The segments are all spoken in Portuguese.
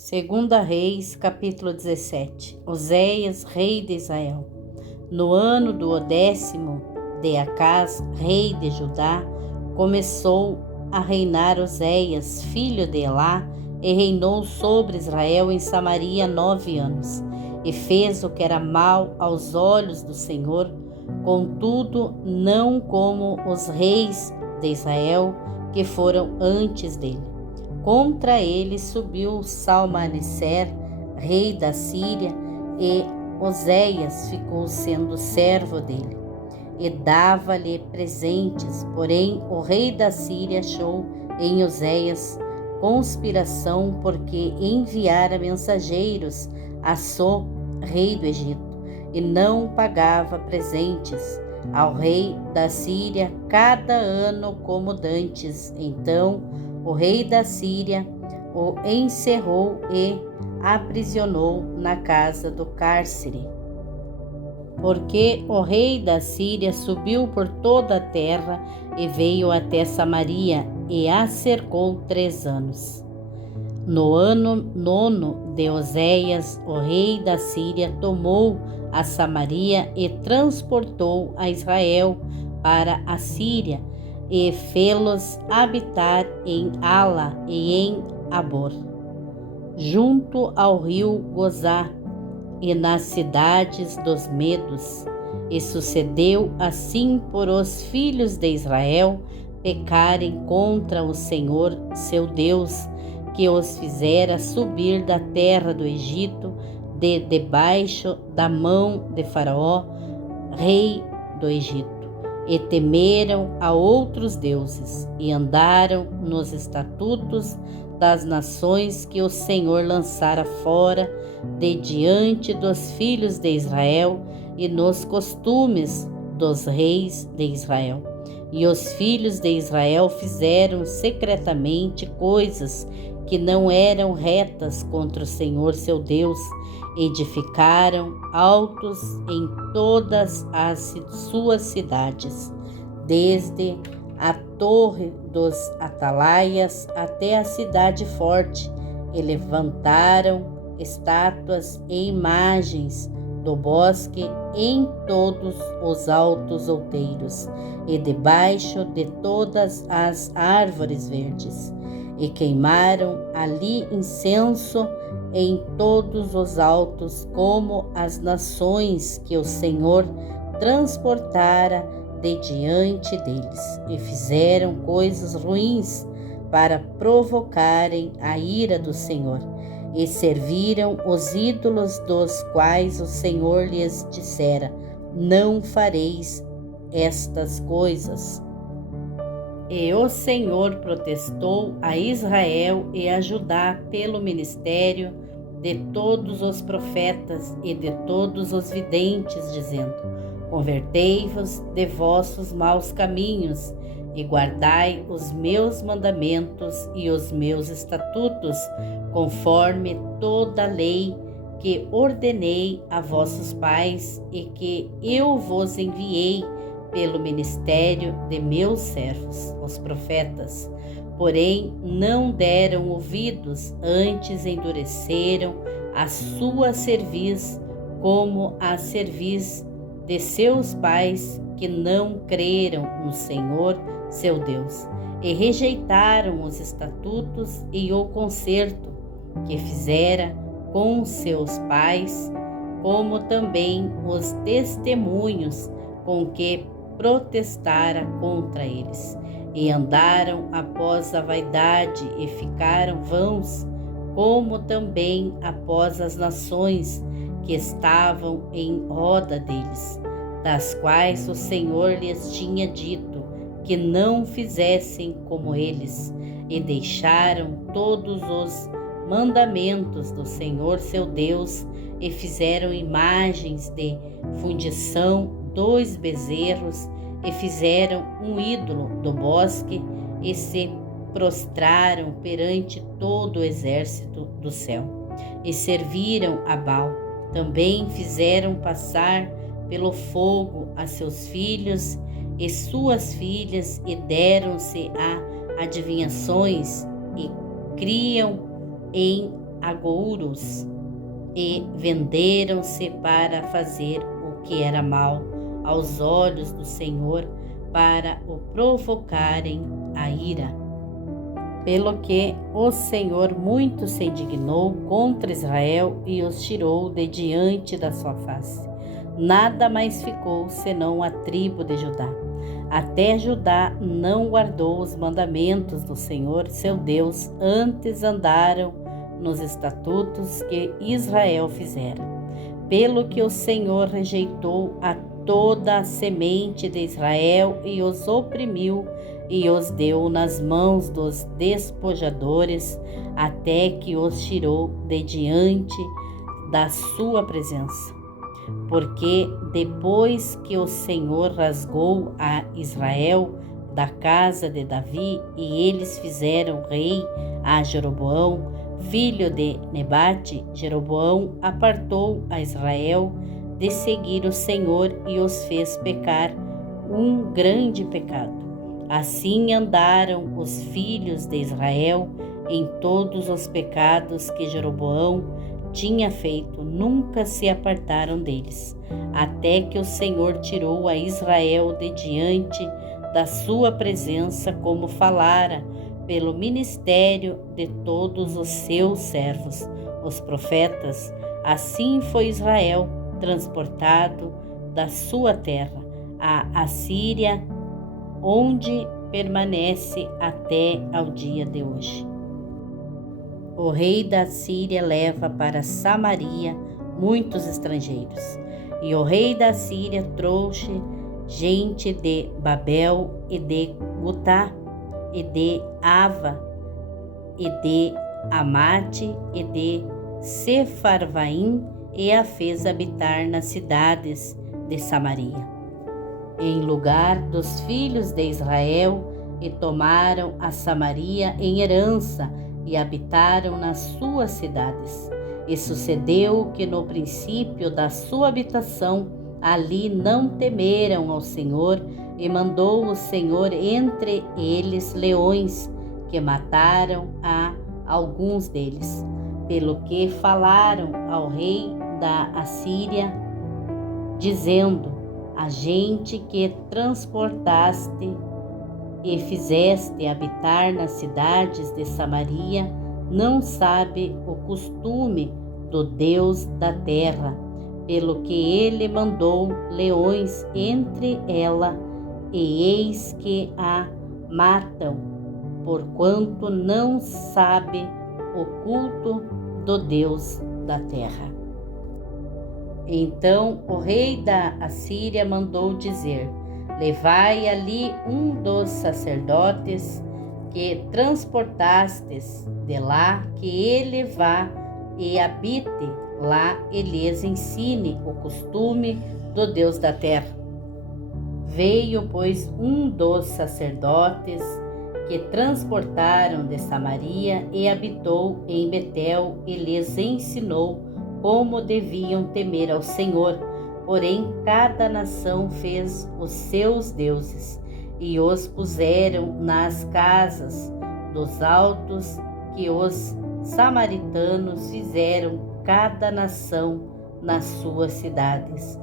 Segunda Reis, capítulo 17. Oséias, rei de Israel. No ano do 10º de Acás, rei de Judá, começou a reinar Oséias, filho de Elá, e reinou sobre Israel em Samaria 9 anos. E fez o que era mal aos olhos do Senhor, contudo não como os reis de Israel que foram antes dele. Contra ele subiu Salmaneser, rei da Síria, e Oséias ficou sendo servo dele, e dava-lhe presentes. Porém, o rei da Síria achou em Oséias conspiração, porque enviara mensageiros a So, rei do Egito, e não pagava presentes ao rei da Síria cada ano como dantes. Então o rei da Síria o encerrou e aprisionou na casa do cárcere. Porque o rei da Síria subiu por toda a terra e veio até Samaria e a cercou 3 anos. No ano 9 de Oséias, o rei da Síria tomou a Samaria e transportou a Israel para a Síria, e fê-los habitar em Ala e em Abor, junto ao rio Gozá, e nas cidades dos Medos. E sucedeu assim por os filhos de Israel pecarem contra o Senhor seu Deus, que os fizera subir da terra do Egito, de debaixo da mão de Faraó, rei do Egito. E temeram a outros deuses, e andaram nos estatutos das nações que o Senhor lançara fora de diante dos filhos de Israel, e nos costumes dos reis de Israel. E os filhos de Israel fizeram secretamente coisas que não eram retas contra o Senhor seu Deus. Edificaram altos em todas as suas cidades, desde a torre dos atalaias até a cidade forte, e levantaram estátuas e imagens do bosque em todos os altos outeiros e debaixo de todas as árvores verdes, e queimaram ali incenso em todos os altos, como as nações que o Senhor transportara de diante deles, e fizeram coisas ruins para provocarem a ira do Senhor, e serviram os ídolos dos quais o Senhor lhes dissera: não fareis estas coisas. E o Senhor protestou a Israel e a Judá pelo ministério de todos os profetas e de todos os videntes, dizendo: convertei-vos de vossos maus caminhos e guardai os meus mandamentos e os meus estatutos, conforme toda a lei que ordenei a vossos pais e que eu vos enviei pelo ministério de meus servos, os profetas. Porém, não deram ouvidos, antes endureceram a sua cerviz, como a cerviz de seus pais, que não creram no Senhor seu Deus, e rejeitaram os estatutos e o concerto que fizera com seus pais, como também os testemunhos com que protestara contra eles, e andaram após a vaidade e ficaram vãos, como também após as nações que estavam em roda deles, das quais o Senhor lhes tinha dito que não fizessem como eles, e deixaram todos os mandamentos do Senhor seu Deus, e fizeram imagens de fundição, 2 bezerros, e fizeram um ídolo do bosque, e se prostraram perante todo o exército do céu, e serviram a Baal. Também fizeram passar pelo fogo a seus filhos e suas filhas, e deram-se a adivinhações, e criam em agouros e venderam-se para fazer o que era mal aos olhos do Senhor, para o provocarem a ira. Pelo que o Senhor muito se indignou contra Israel e os tirou de diante da sua face. Nada mais ficou senão a tribo de Judá. Até Judá não guardou os mandamentos do Senhor seu Deus, antes andaram nos estatutos que Israel fizera. Pelo que o Senhor rejeitou a toda a semente de Israel e os oprimiu e os deu nas mãos dos despojadores, até que os tirou de diante da sua presença. Porque depois que o Senhor rasgou a Israel da casa de Davi, e eles fizeram rei a Jeroboão, filho de Nebate, Jeroboão apartou a Israel de seguir o Senhor e os fez pecar um grande pecado. Assim andaram os filhos de Israel em todos os pecados que Jeroboão tinha feito, nunca se apartaram deles, até que o Senhor tirou a Israel de diante da sua presença, como falara pelo ministério de todos os seus servos, os profetas. Assim foi Israel transportado da sua terra, a Assíria, onde permanece até ao dia de hoje. O rei da Síria leva para Samaria muitos estrangeiros, e o rei da Síria trouxe gente de Babel e de Gutá, e de Ava, e de Amate, e de Sefarvaim, e a fez habitar nas cidades de Samaria, em lugar dos filhos de Israel, e tomaram a Samaria em herança, e habitaram nas suas cidades. E sucedeu que no princípio da sua habitação ali não temeram ao Senhor, e mandou o Senhor entre eles leões, que mataram a alguns deles. Pelo que falaram ao rei da Assíria, dizendo: a gente que transportaste e fizeste habitar nas cidades de Samaria não sabe o costume do Deus da terra, pelo que ele mandou leões entre ela, e eis que a matam, porquanto não sabe o culto do Deus da terra. Então o rei da Assíria mandou dizer: levai ali um dos sacerdotes que transportastes de lá, que ele vá e habite lá e lhes ensine o costume do Deus da terra. Veio, pois, um dos sacerdotes que transportaram de Samaria e habitou em Betel e lhes ensinou como deviam temer ao Senhor. Porém, cada nação fez os seus deuses e os puseram nas casas dos altos que os samaritanos fizeram, cada nação nas suas cidades,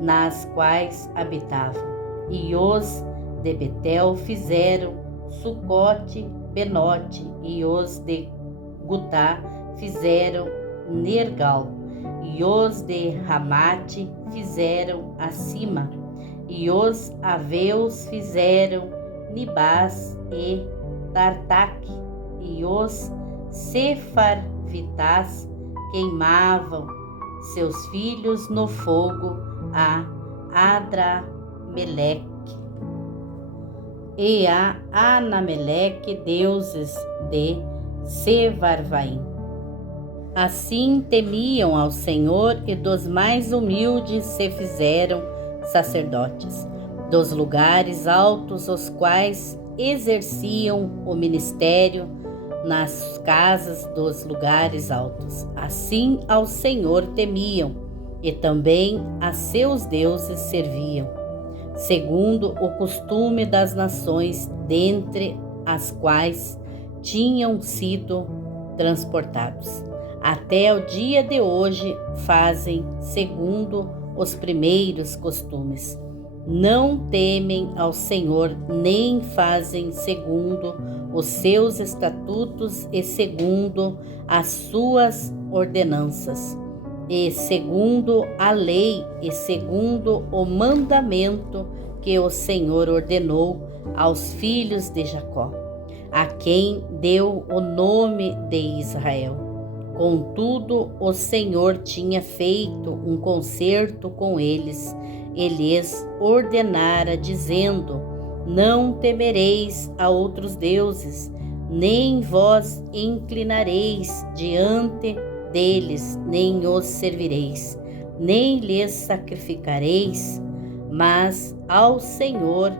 nas quais habitavam. E os de Betel fizeram Sucote, Benote, e os de Gutá fizeram Nergal, e os de Ramate fizeram Acima, e os aveus fizeram Nibás e Tartaque, e os Sefarvitás queimavam seus filhos no fogo a Adrameleque e a Anameleque, deuses de Sefarvaim. Assim temiam ao Senhor, e dos mais humildes se fizeram sacerdotes, dos lugares altos, os quais exerciam o ministério nas casas dos lugares altos. Assim ao Senhor temiam, e também a seus deuses serviam, segundo o costume das nações dentre as quais tinham sido transportados. até o dia de hoje fazem segundo os primeiros costumes. Não temem ao Senhor, nem fazem segundo os seus estatutos e segundo as suas ordenanças, e segundo a lei e segundo o mandamento que o Senhor ordenou aos filhos de Jacó, a quem deu o nome de Israel. Contudo, o Senhor tinha feito um concerto com eles e lhes ordenara, dizendo: não temereis a outros deuses, nem vós inclinareis diante deles, nem os servireis, nem lhes sacrificareis, mas ao Senhor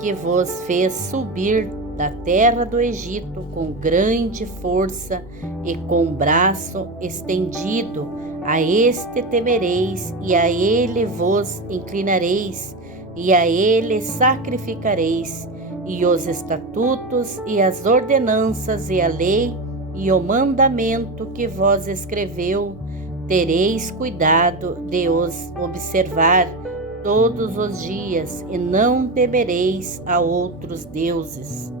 que vos fez subir da terra do Egito com grande força e com braço estendido, a este temereis, e a ele vos inclinareis, e a ele sacrificareis, e os estatutos e as ordenanças e a lei e o mandamento que vos escreveu, tereis cuidado de os observar todos os dias, e não temereis a outros deuses.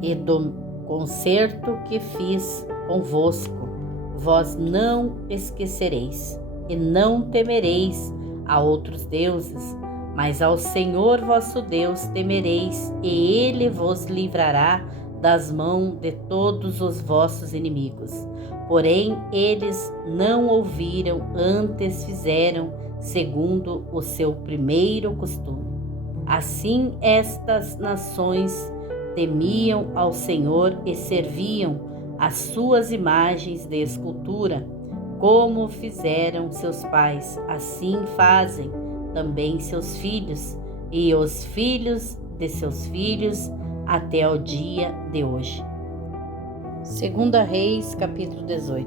E do concerto que fiz convosco, vós não esquecereis, e não temereis a outros deuses, mas ao Senhor vosso Deus temereis, e Ele vos livrará das mãos de todos os vossos inimigos. Porém, eles não ouviram, antes fizeram segundo o seu primeiro costume. Assim, estas nações temiam ao Senhor e serviam as suas imagens de escultura, como fizeram seus pais. Assim fazem também seus filhos e os filhos de seus filhos até o dia de hoje. 2 Reis, capítulo 18.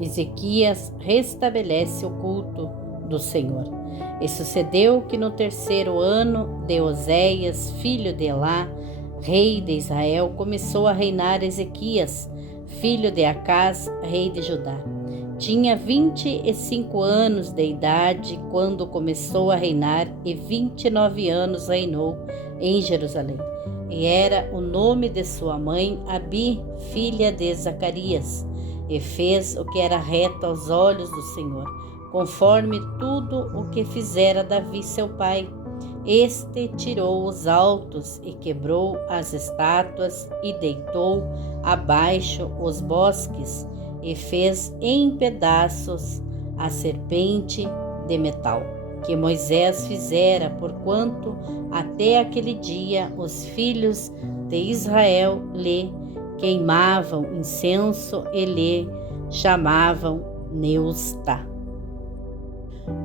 Ezequias restabelece o culto do Senhor. E sucedeu que no 3º ano de Oséias, filho de Elá, rei de Israel, começou a reinar Ezequias, filho de Acás, rei de Judá. Tinha 25 anos de idade quando começou a reinar, e 29 anos reinou em Jerusalém. E era o nome de sua mãe Abi, filha de Zacarias, e fez o que era reto aos olhos do Senhor, conforme tudo o que fizera Davi seu pai. Este tirou os altos e quebrou as estátuas e deitou abaixo os bosques, e fez em pedaços a serpente de metal que Moisés fizera, porquanto até aquele dia os filhos de Israel lhe queimavam incenso e lhe chamavam Neustá.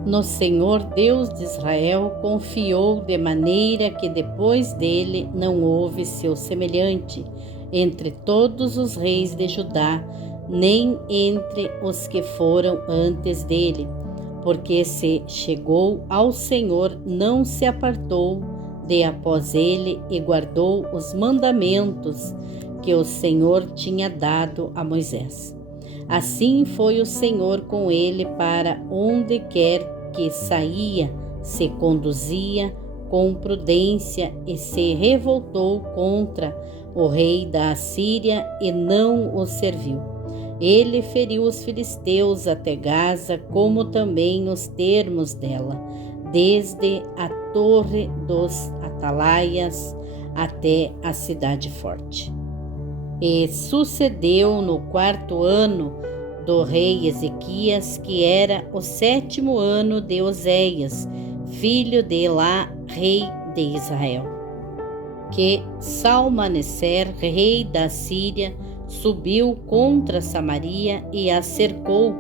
No Senhor Deus de Israel confiou, de maneira que depois dele não houve seu semelhante entre todos os reis de Judá, nem entre os que foram antes dele, porque se chegou ao Senhor, não se apartou de após ele, e guardou os mandamentos que o Senhor tinha dado a Moisés. Assim foi o Senhor com ele para onde quer que saía, se conduzia com prudência, e se revoltou contra o rei da Assíria e não o serviu. Ele feriu os filisteus até Gaza, como também os termos dela, desde a torre dos atalaias até a cidade forte. E sucedeu no 4º ano do rei Ezequias, que era o 7º ano de Oséias, filho de Elá, rei de Israel, que Salmaneser, rei da Síria, subiu contra Samaria e a cercou,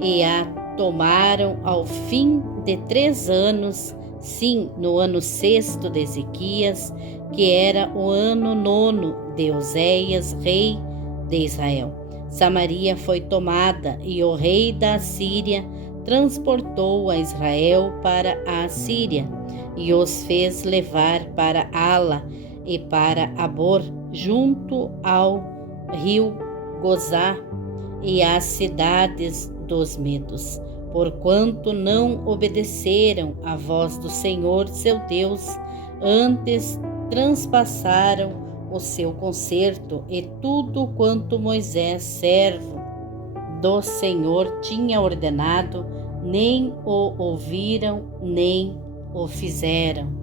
e a tomaram ao fim de 3 anos, sim, no ano 6º de Ezequias, que era o ano 9º de Oséias, rei de Israel. Samaria foi tomada, e o rei da Assíria transportou a Israel para a Assíria, e os fez levar para Ala e para Abor, junto ao rio Gozá, e as cidades dos medos, porquanto não obedeceram à voz do Senhor seu Deus, antes transpassaram o seu concerto e tudo quanto Moisés, servo do Senhor, tinha ordenado, nem o ouviram, nem o fizeram.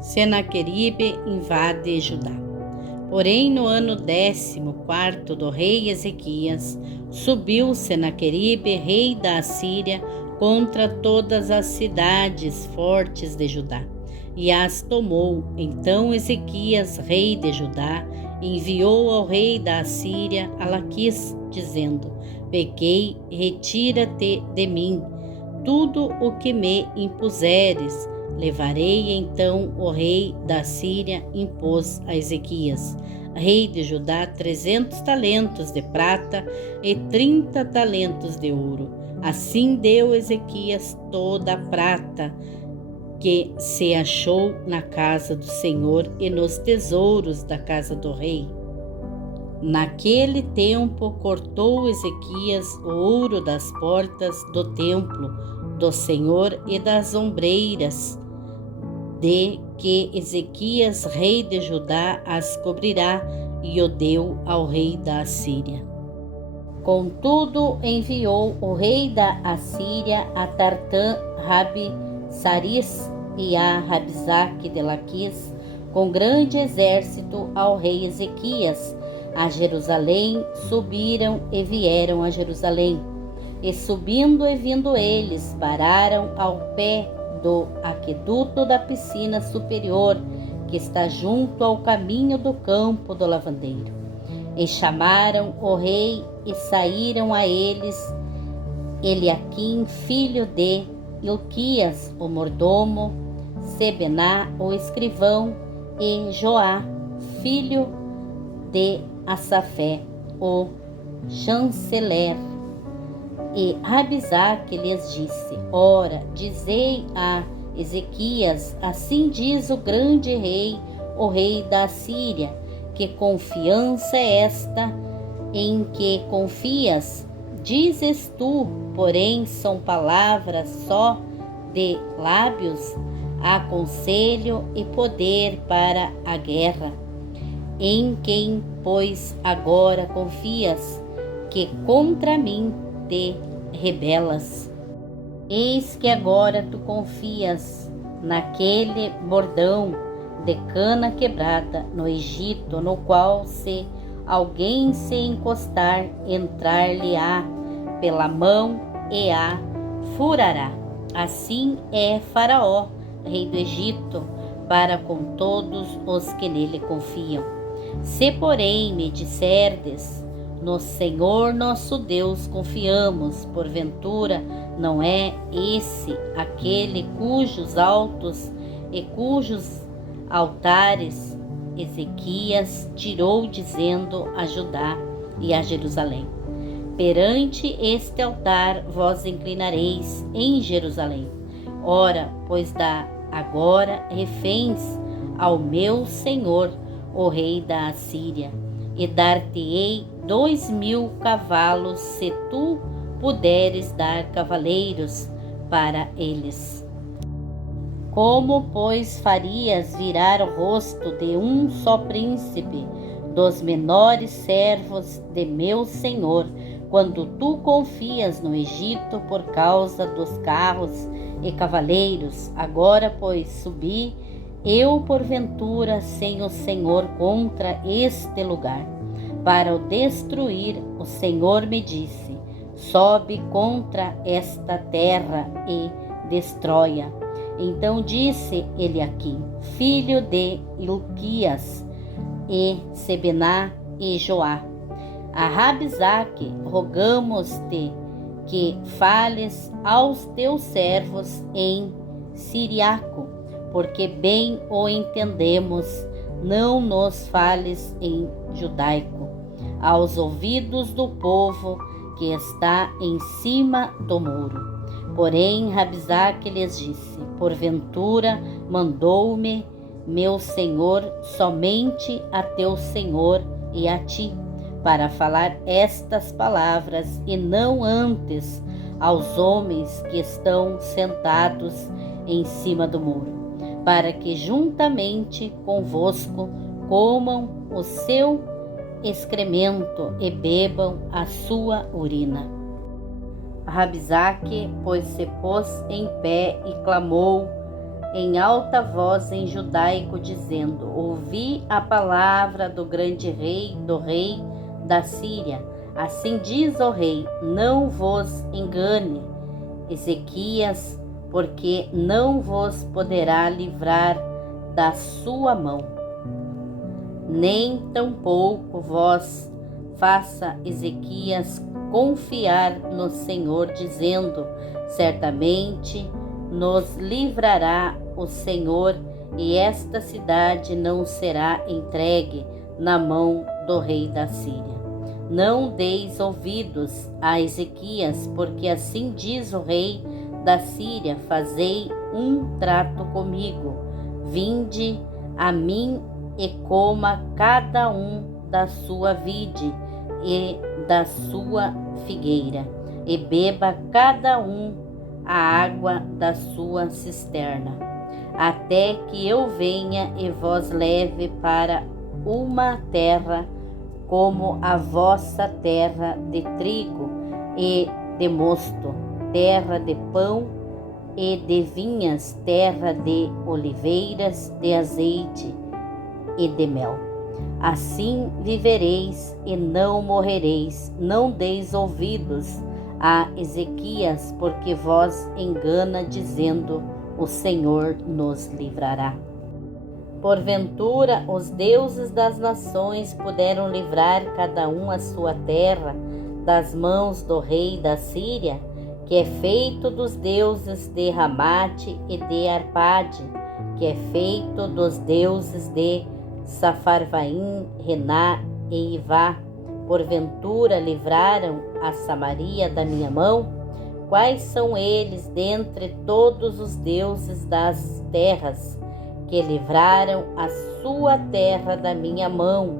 Senaqueribe invade Judá. Porém, no ano 14º do rei Ezequias, subiu Senaqueribe, rei da Assíria, contra todas as cidades fortes de Judá, e as tomou. Então Ezequias, rei de Judá, enviou ao rei da Assíria a Laquis, dizendo: Pequei, retira-te de mim, tudo o que me impuseres. Levarei. Então o rei da Síria impôs a Ezequias, rei de Judá, 300 talentos de prata e 30 talentos de ouro. Assim deu Ezequias toda a prata que se achou na casa do Senhor e nos tesouros da casa do rei. Naquele tempo cortou Ezequias o ouro das portas do templo do Senhor e das ombreiras, de que Ezequias, rei de Judá, as cobrirá, e o deu ao rei da Assíria. Contudo, enviou o rei da Assíria a Tartã-Rabi-Saris e a Rabzaque de Laquis com grande exército ao rei Ezequias a Jerusalém. Subiram e vieram a Jerusalém, e subindo e vindo eles, pararam ao pé do aqueduto da piscina superior, que está junto ao caminho do campo do lavandeiro. E chamaram o rei, e saíram a eles Eliaquim, filho de Ilquias, o mordomo, Sebená, o escrivão, e Joá, filho de Assafé, o chanceler. E Rabzaque lhes disse: Ora, dizei a Ezequias: assim diz o grande rei, o rei da Assíria, que confiança é esta em que confias? Dizes tu, porém são palavras só de lábios. Há conselho e poder para a guerra. Em quem, pois, agora confias, que contra mim te rebelas? Eis que agora tu confias naquele bordão de cana quebrada no Egito, no qual, se alguém se encostar, entrar-lhe-á pela mão e a furará. Assim é Faraó, rei do Egito, para com todos os que nele confiam. Se, porém, me disserdes: no Senhor nosso Deus confiamos, porventura não é esse aquele cujos altos e cujos altares Ezequias tirou, dizendo a Judá e a Jerusalém: perante este altar vós inclinareis em Jerusalém. Ora, pois dá agora reféns ao meu senhor, o rei da Assíria, e dar-te-ei 2000 cavalos, se tu puderes dar cavaleiros para eles. Como, pois, farias virar o rosto de um só príncipe dos menores servos de meu senhor, quando tu confias no Egito por causa dos carros e cavaleiros? Agora, pois, subi eu porventura sem o Senhor contra este lugar, para o destruir. O Senhor me disse: sobe contra esta terra e destrói-a. Então disse Eliaquim, filho de Ilquias, e Sebená e Joá: a Rabzaque, rogamos-te que fales aos teus servos em siriaco, porque bem o entendemos, não nos fales em judaico, aos ouvidos do povo que está em cima do muro. Porém Rabzaque lhes disse: porventura mandou-me meu senhor somente a teu senhor e a ti, para falar estas palavras, e não antes aos homens que estão sentados em cima do muro, para que juntamente convosco comam o seu excremento e bebam a sua urina. Rabsaque, pois, se pôs em pé e clamou em alta voz em judaico, dizendo: ouvi a palavra do grande rei, do rei da Síria. Assim diz o rei: não vos engane, Ezequias, porque não vos poderá livrar da sua mão, nem tampouco vós faça Ezequias confiar no Senhor, dizendo: certamente nos livrará o Senhor, e esta cidade não será entregue na mão do rei da Síria. Não deis ouvidos a Ezequias, porque assim diz o rei da Síria: fazei um trato comigo, vinde a mim e coma cada um da sua vide e da sua figueira, e beba cada um a água da sua cisterna, até que eu venha e vos leve para uma terra como a vossa terra de trigo e de mosto, terra de pão e de vinhas, terra de oliveiras, de azeite e de mel. Assim vivereis e não morrereis. Não deis ouvidos a Ezequias, porque vos engana, dizendo: o Senhor nos livrará. Porventura os deuses das nações puderam livrar cada um a sua terra das mãos do rei da Síria, que é feito dos deuses de Ramate e de Arpade, que é feito dos deuses de Safarvaim, Rená e Ivá? Porventura livraram a Samaria da minha mão? Quais são eles dentre todos os deuses das terras, que livraram a sua terra da minha mão,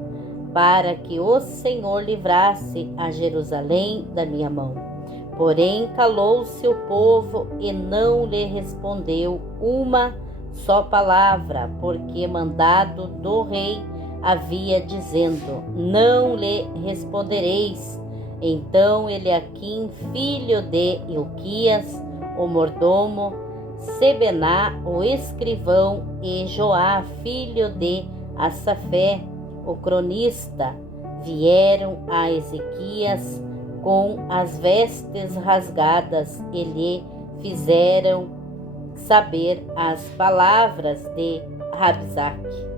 para que o Senhor livrasse a Jerusalém da minha mão? Porém calou-se o povo e não lhe respondeu uma só palavra, porque mandado do rei havia, dizendo: não lhe respondereis. Então Eliaquim, filho de Hilquias, o mordomo, Sebená, o escrivão, e Joá, filho de Assafé, o cronista, vieram a Ezequias com as vestes rasgadas e lhe fizeram saber as palavras de Rabsaque.